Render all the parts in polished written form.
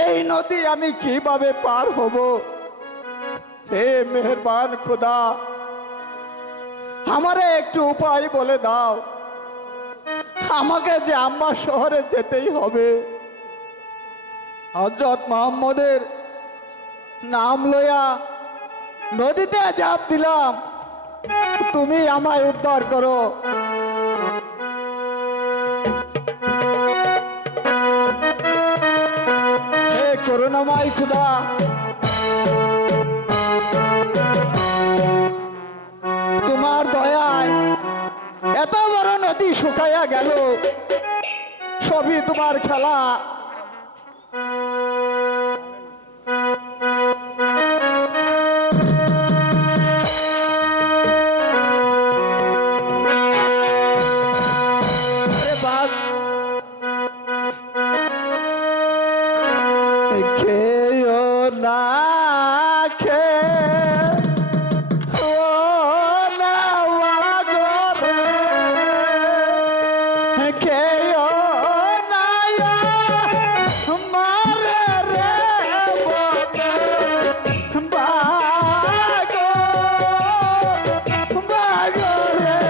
এই নদী আমি কিভাবে পার হব? হে মেহেরবান খোদা, আমারে একটু উপায় বলে দাও। আমাকে যে আম্বা শহরে যেতেই হবে। হযরত মুহাম্মদের নাম লইয়া নদীতে ঝাঁপ দিলাম, তুমি আমায় উদ্ধার করো। হে করুণাময় খোদা, তোমার দয়ায় এত বড় নদী শুকাইয়া গেল, সবই তোমার খেলা। খেয়েও না খেয়ে ও না গরে, খেয়েও না মারে রে বাগো বাগো রে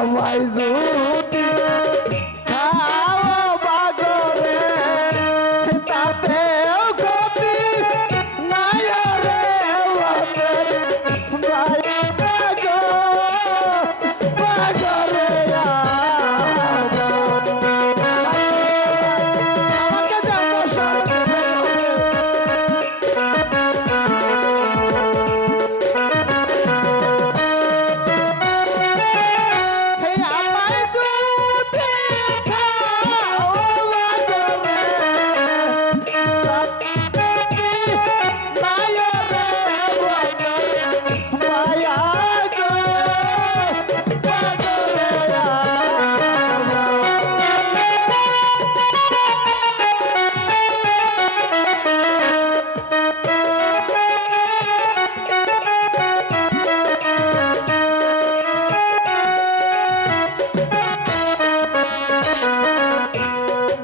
আমায় যদি খাও বাগরে, তাতেও ক্ষতি নাই রে বাগো বাগরে। আমাকে যাবো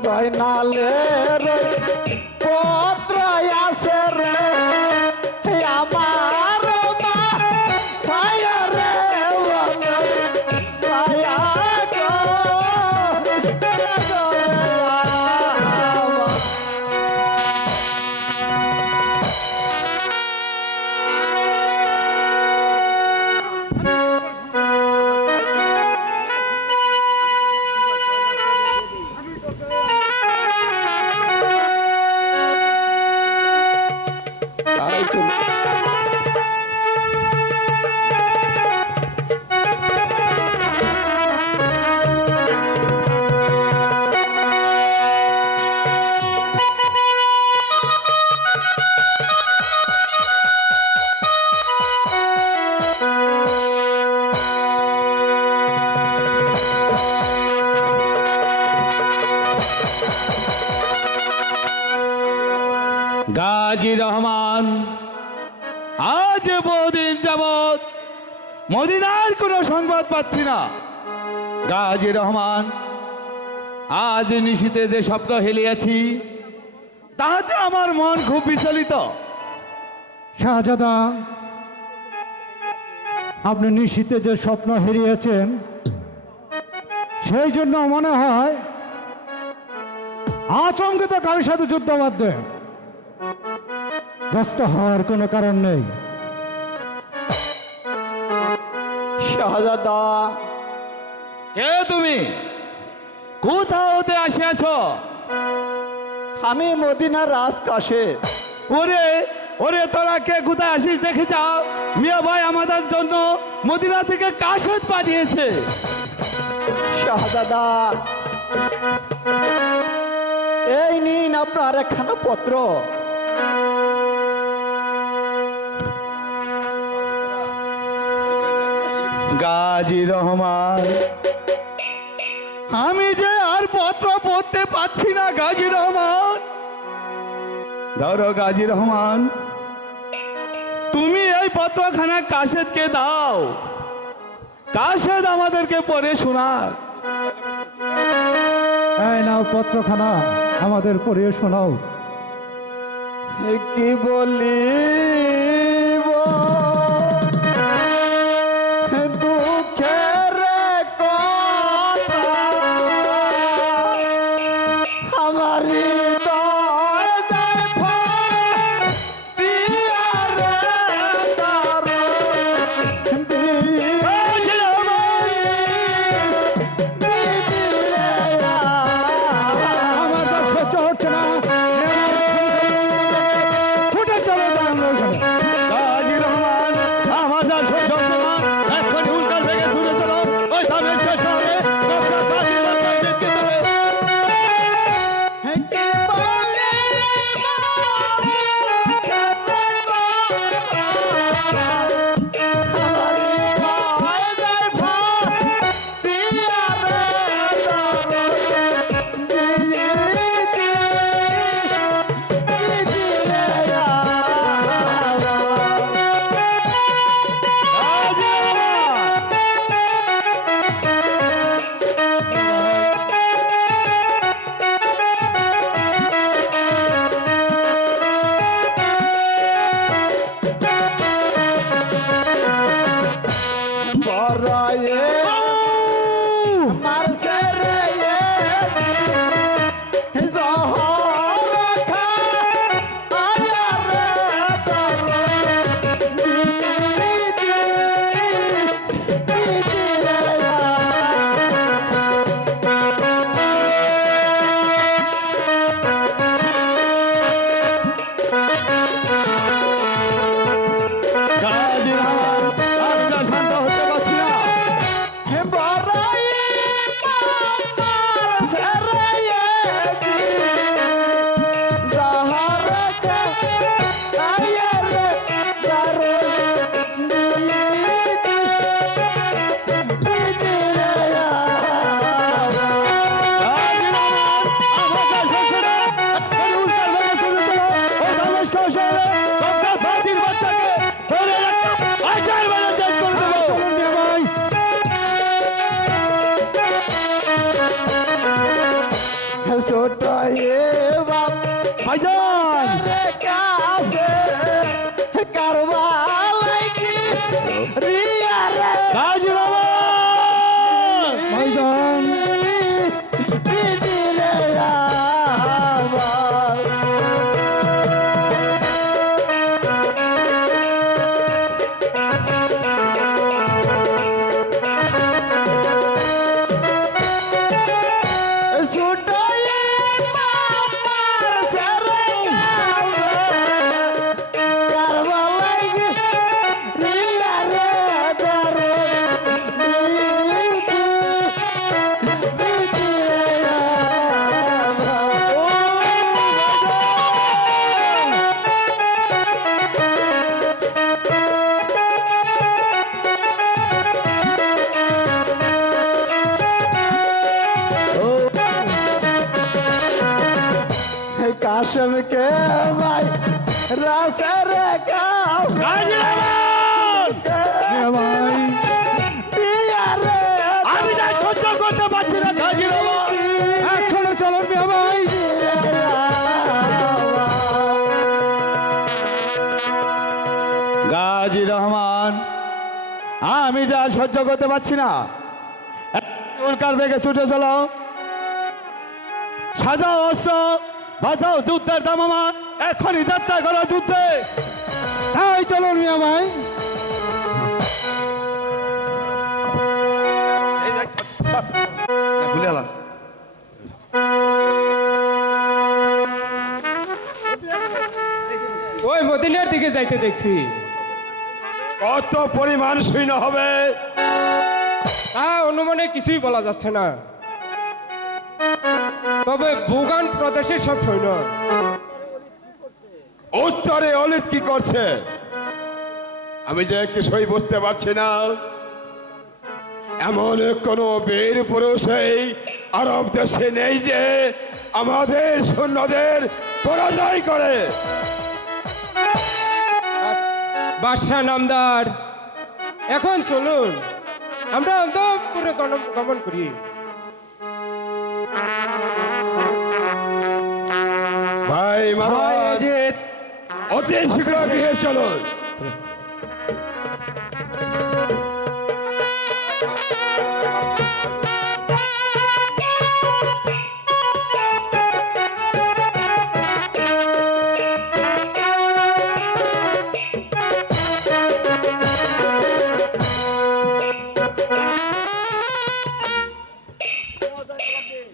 জয়নালের পত্র আছে রে আমার মা ছায়া রে ছায়া গো গাজী রহমান আজ বহুদিন যাবৎ মদিনার কোনো সংবাদ পাচ্ছি না। গাজী রহমান, আজ নিশীতে যে স্বপ্ন হেলিয়াছি তাহাতে আমার মন খুব বিচলিত। শাহজাদা, আপনি নিশীতে যে স্বপ্ন হারিয়েছেন সেই জন্য মনে হয় আচমকে তো কারোর সাথে যুদ্ধ বাঁধবে, ব্যস্ত হওয়ার কোনো কারণ নেই। শাহজাদা, কে তুমি? কোথা হতে আসিয়াছ? আমি মদিনার রাজকাশেদ। ওরে ওরে, তোরা কে কোথায় আসিস দেখে যাও। মিয়া ভাই আমাদের জন্য মদিনা থেকে কাশেদ পাঠিয়েছে। শাহজাদা, এই নিন আপনার একখানা পত্র। গাজী রহমান, আমি যে আর পত্র পড়তে পাচ্ছি না। গাজী রহমান, ধরো গাজী রহমান, তুমি এই পত্রখানা কাশেদকে দাও। কাশেদ আমাদেরকে পড়ে শোনাক। এই নাও পত্রখানা, আমাদের পড়িয়ে শোনাও। কি বলিব দুঃখের কথা, আমার হৃদয় যায় ফাটিয়া রে তার গাজী রহমান, আমার তো সহ্য হচ্ছে না। ফুটে চলে যাই আমরা ওখানে। গাজী রহমান, আমাদের সহ্য হচ্ছে না। এক্ষুনি উল্কার ভেগে ছুটে চলো ওই দামেস্কের শহরে। ডক্টর গাজী রহমান দেখতে হবে। কি গাজী রহমান, বড়য়ে মারছে রে জহর খা আয়া রে তার বিজি বিজি রে গাজী রহমান, আমি না শান্ত হতে পারছি না। বড়য়ে মারছে রে জহর খা আয়া রে তার বিজি বিজি রে গাজী রহমান, আমাদের শ্বশুরে এক্ষুনি উল্কার ভেগে ছুটে চলো ওই দামেস্কের শহরে। ডক্টর ফাতির বাচ্চাকে ধরে একটা আশার বেলা চেঞ্জ করে দেবো। চলুন মিয়া ভাই। ছোট এ বাপ ভাইজান, রে কাছে কারবালাই কি রিয়া রে গাজী রহমান, ভাইজান, বিজি রে আমার ছোট এ বাপ মারছে রে কারবালাই কি রিয়া রে দারে বিজি বিজি রে আমার কাশম কে ভাই রাসের কাম গাজী রহমান, মিয়া ভাই। দিয়া রে আমি যা সহ্য করতে পারছি না। গাজী রহমান, এক্ষুনি চলুন মিয়া ভাই। গাজী রহমান, আমি যা সহ্য করতে পারছি না। উল্কার বেগে ছুটে চলো। সাজাও অস্ত্র, বাঁচাও যুদ্ধের দামামা। এখনই যাত্রা করো যুদ্ধে। এই চলুন মিয়া ভাই। ওই মদিনার দিকে যাইতে দেখছি। কত পরিমাণ সৈন্য হবে? তা অনুমানে কিছুই বলা যাচ্ছে না, তবে বুগান প্রদেশের সব সৈন্য। উত্তরে অলিত কি করছে আমি যে কিছুই বুঝতে পারছি না। এমন কোন বীর পুরুষ এই আরব দেশে নেই যে আমাদের সৈন্যদের পরাজয় করে। বাদশাহ নামদার, এখন চলুন আমরা অন্তঃপুরে গমন করি। ভাই মহারাজ, অতি শীঘ্র গৃহে চলুন।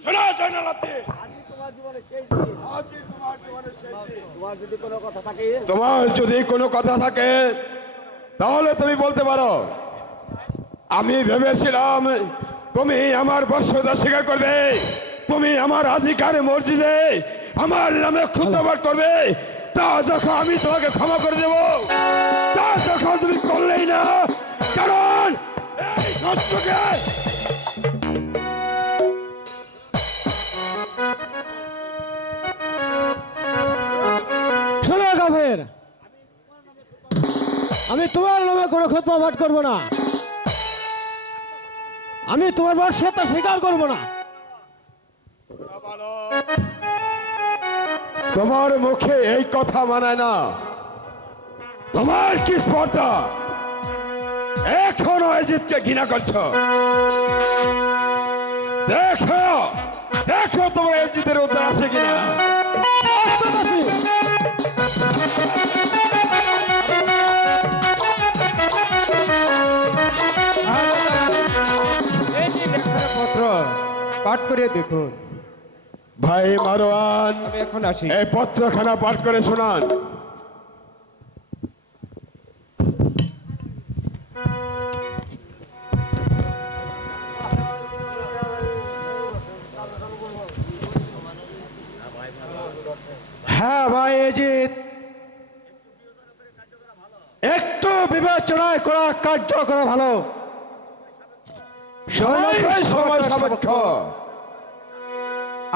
শোনো, জয়নালাব্দীন, তোমার যদি কোনো কথা থাকে তাহলে তুমি বলতে পারো। আমি ভেবেছিলাম তুমি আমার বর্ষতা স্বীকার করবে, তুমি আমার অধিকারে মসজিদে আমার নামে খুতবা করবে, তা যখন আমি তোমাকে ক্ষমা করে দেব, তা যখন তুমি করলেই না। কারণ এই সত্যকে শোনো কাফের, আমি তোমার নামে কোনো খুতবা পাঠ করবো না, আমি তোমার বর্ষতা স্বীকার করবো না। তোমার মুখে এই কথা মানায় না। তোমার কি স্পর্ধা? এখনো এজিদকে ঘৃণা করছো? দেখো দেখো তোমার এজিদের উদ্ধার আছে কিনা। এই যে লেখার পত্র পাঠ করে দেখুন। ভাই মারওয়ান, আমি এখন আসি। এই পত্রখানা পাঠ করে শোনান। হ্যাঁ ভাই এজিদ, একটু বিবেচনায় করা কার্য করা ভালো। সময় সাপেক্ষ।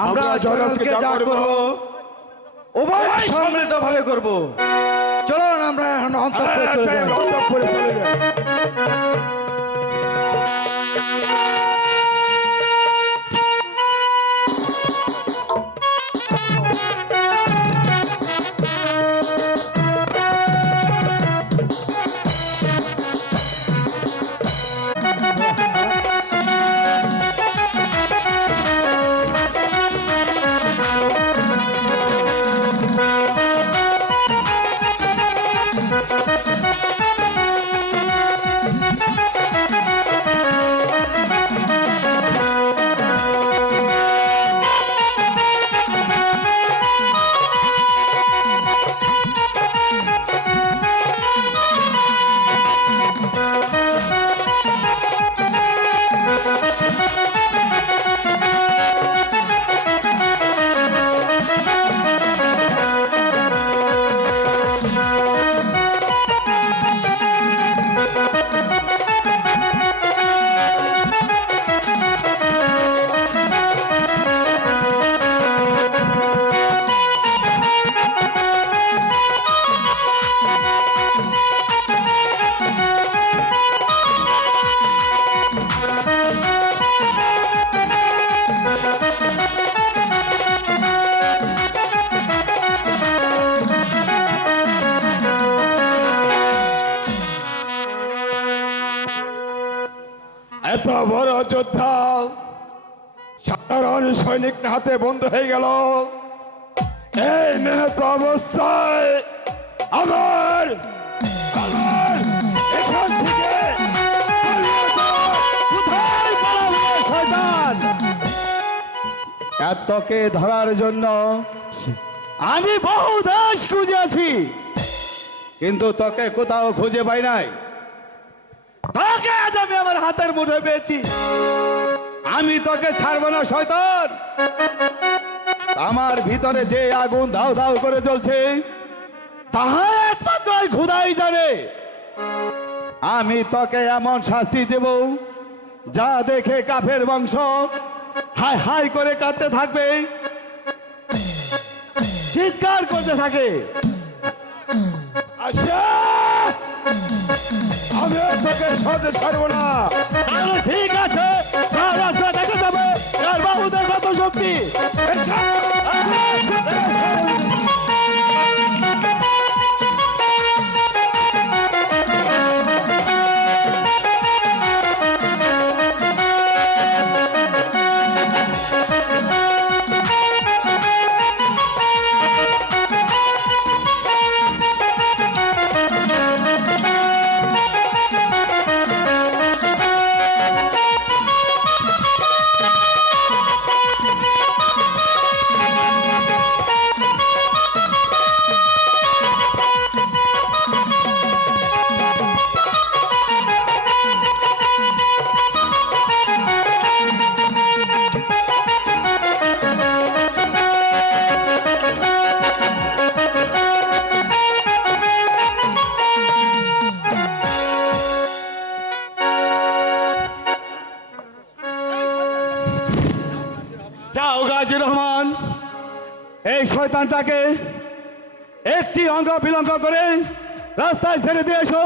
আমরা জনগণকে যা করবো উভয় সম্মিলিত ভাবে করবো। চলুন আমরা এখন অন্তঃপুরে চলে যাই। অন্তঃপুরে চলে যাই। এত বড় যোদ্ধা সাধারণ সৈনিক হাতে বন্ধ হয়ে গেল। এই মেহত অবস্থায় আমার এখান থেকে কোথায় পালাবো শয়তান? এতকে ধরার জন্য আমি বহু দেশ খুঁজেছি, কিন্তু তোকে কোথাও খুঁজে পাই নাই। তোকে আজ আমি আমার হাতের মুঠোয় পেয়েছি। আমি তোকে ছাড়বো না শয়তান। আমার ভিতরে যে আগুন দাউ দাউ করে জ্বলছে তাহা একমাত্র ওই খোদাই জানে। আমি তোকে এমন শাস্তি দেব যা দেখে কাফের বংশ হাই হাই করে কাঁদতে থাকবে, চিৎকার করতে থাকে। আচ্ছা, আমি আর তোকে সহজে ছাড়বো না। তাহলে ঠিক আছে, তার রাস্তা দেখে যাবে তার বাহুদের কত শক্তি। যাও গাজী রহমান, এই শয়তানটাকে একটি অঙ্গ বিলঙ্গ করে রাস্তায় ছেড়ে দিয়ে এসো।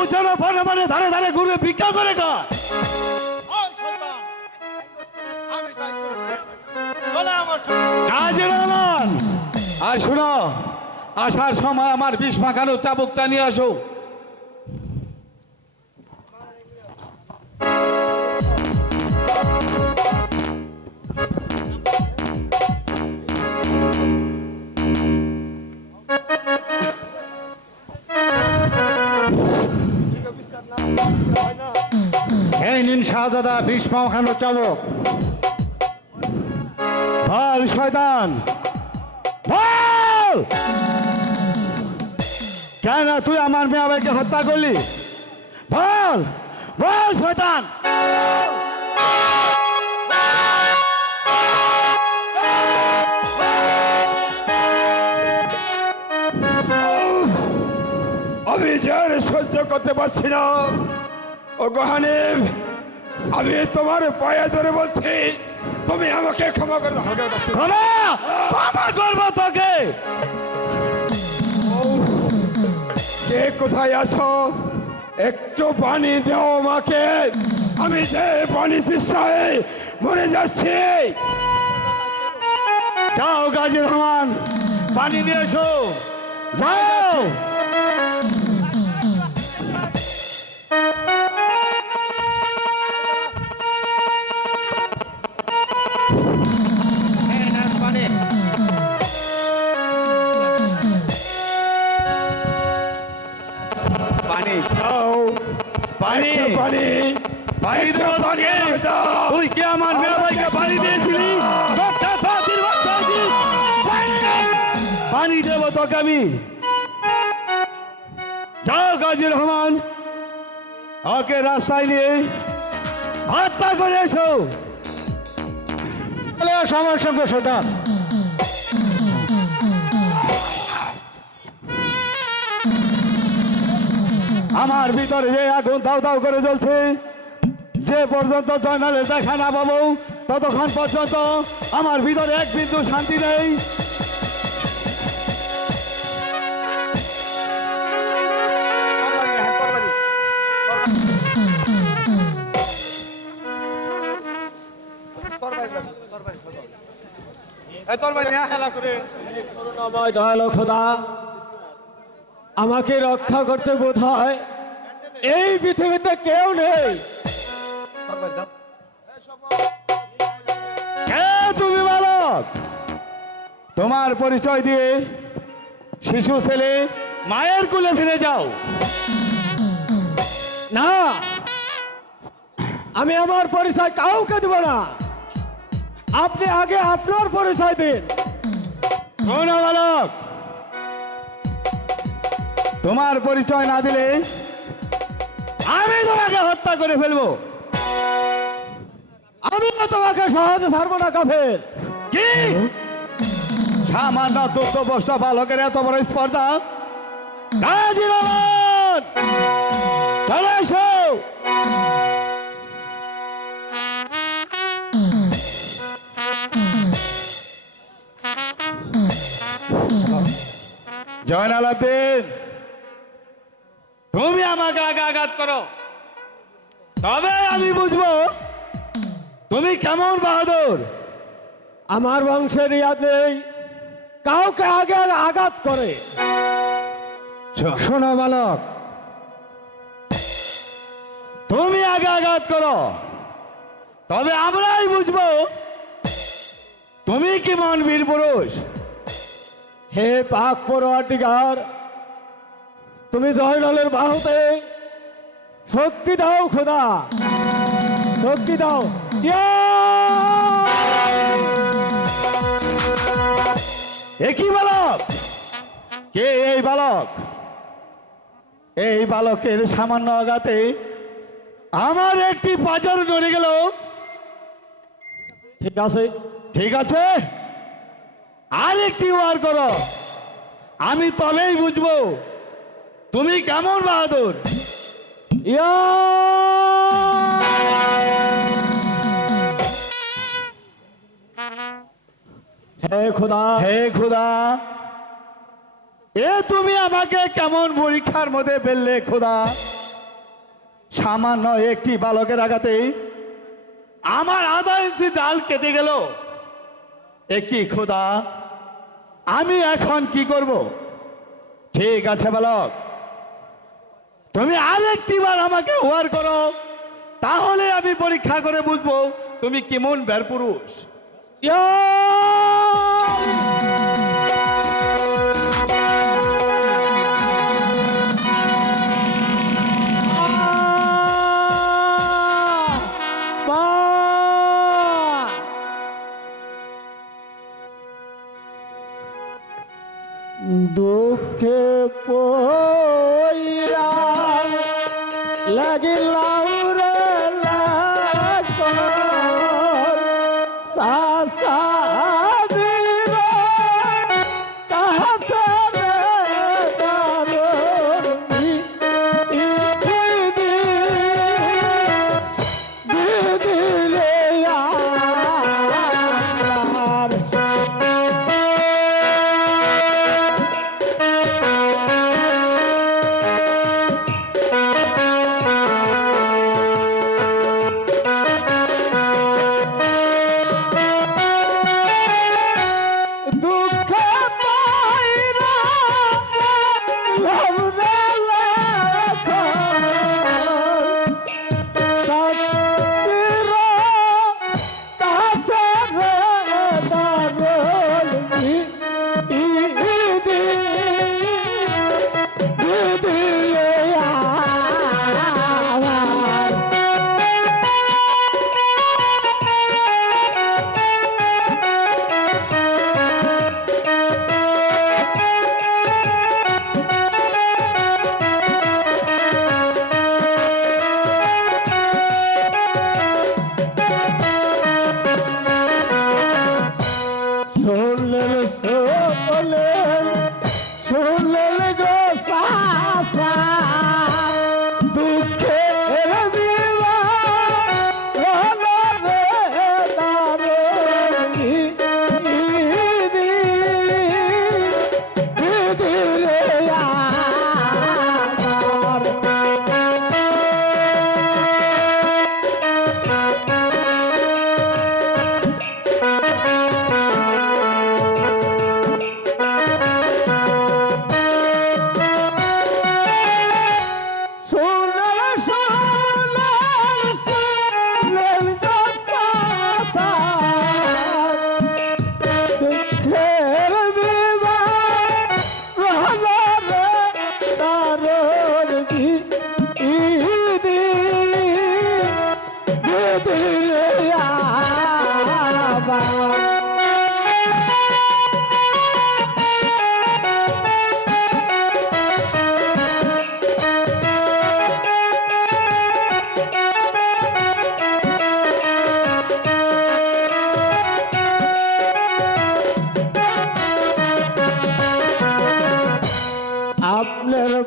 উঁচানো বর্ণমানে ধারে ধারে ঘুরে ভিক্ষা করে খায়। গাজী রহমান, আর শোনো, আসার সময় আমার বিষ মাখানো চাবুকটা নিয়ে আসো। এই নিন শাহজাদা বিষ মাখানো চাবক। বল শয়তান, বল কেন তুই আমার মেয়ে ভাইকে হত্যা করলি? বল বল শয়তান। আমি যার সহ্য করতে পারছি না। ও গহানিব, আমি তোমার পায়ে ধরে বলছি, তুমি আমাকে ক্ষমা করে দাও। ক্ষমা ক্ষমা করবো তোকে। কে কোথায় আছো? একটু পানি দাও আমাকে, আমি যে পানি তৃষ্ণায় মরে যাচ্ছি। যাও গাজী রহমান, পানি নিয়ে এসো। যাও। পানি দাও পানি একটু পানি। পানি দেবো তোকে। তুই কি আমার মেয়ে ভাইকে পানি দিয়েছিলি? সবটা সাথীর বাচ্চা হয়েছিস। পানি দেবো তোকে আমি। যাও গাজী রহমান, ওকে রাস্তায় নিয়ে হত্যা করে এসো। আমার সঙ্গে শয়তান। আমার ভিতরে যে আগুন দাউ দাউ করে জ্বলছে, যে পর্যন্ত জয়নালের দেখা না পাবো ততক্ষণ পর্যন্ত আমার ভিতরে এক বিন্দু শান্তি নেই। করুণাময় দয়ালু খোদা, আমাকে রক্ষা করতে বোধ হয় এই পৃথিবীতে কেউ নেই। কে তুমি বালক? তোমার পরিচয় দিয়ে শিশু ছেলে মায়ের কুলে ফিরে যাও। না, আমি আমার পরিচয় কাউকে দেব না। আপনি আগে আপনার পরিচয় দিন। শোনো বালক, তোমার পরিচয় না দিলে আমি তোমাকে হত্যা করে ফেলবো। আমি তোমাকে সহজে ছাড়বো না কাফের। কি সামান্য দুঃস্থ বালকের এত বড় স্পর্ধা? গাজী রহমান, চলে এসো। জয়নাল আব্দিন, তুমি আমাকে আগে আঘাত করো, তবে আমি বুঝবো তুমি কেমন বাহাদুর। আমার বংশের ইয়াদে কাউকে আগে আঘাত করে। শোনো বালক, তুমি আগে আঘাত করো, তবে আমরাই বুঝবো তুমি কেমন বীর পুরুষ। হে পাক পরোয়াটিগার, তুমি জয়নালের বাহুতে শক্তি দাও খোদা, শক্তি দাও। একই বালক, কে এই বালক? এই বালকের সামান্য আঘাতে আমার একটি পাঁজর নড়ে গেল। ঠিক আছে, ঠিক আছে, আর একটি ওয়ার করো, আমি তবেই বুঝবো তুমি কেমন বাহাদুর। ইয়া! হে খোদা, হে খোদা, এ তুমি আমাকে কেমন পরীক্ষার মধ্যে ফেললে খোদা? সামান্য একটি বালকের আঘাতে আমার আধা ইঞ্চি ডাল কেটে গেল। একই খোদা, আমি এখন কি করব? ঠিক আছে বালক, তুমি আরেকটি বার আমাকে ওয়ার করো, তাহলে আমি পরীক্ষা করে বুঝবো তুমি কেমন বীর পুরুষ। ইয়া! দুঃখে পইরা লাগিলাম রে লাগন, সাসা দিব কাছে রে দারুণ দিদিলে আর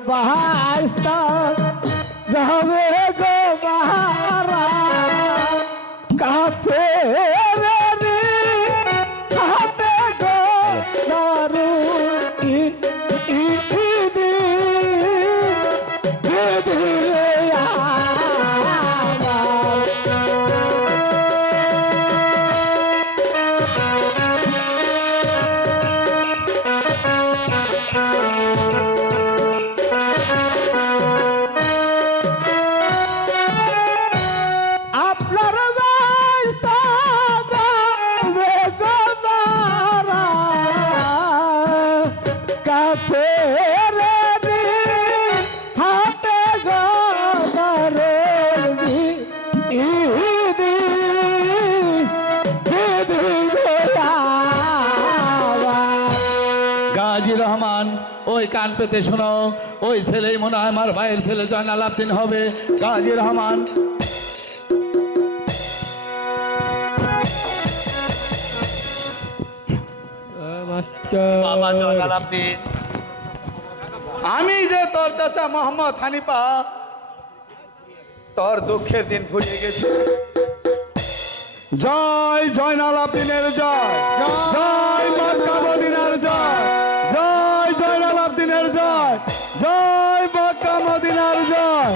বাস্তা যাবে গো বাহারা কাপে হাতে গো দারু আপনার বাস্তা যাবে গো বাহারা কাপে হাতে গো দারু গাজী রহমান ওই কান পেতে শোনো, ওই ছেলেই মনে হয় আমার ভাইয়ের ছেলে জয়নাল আবদিন হবে। গাজী রহমান বাবা জয়নাল আবদিন, আমি যে তোর চাচা মোহাম্মদ হানিফা তোর দুঃখের দিন ভুলে গেছি। জয় জয়নাল আবদিনের জয়, জয় মক্কা মদিনার জয়, জয় জয়নাল আবদিনের জয়, জয় মক্কা মদিনার জয়।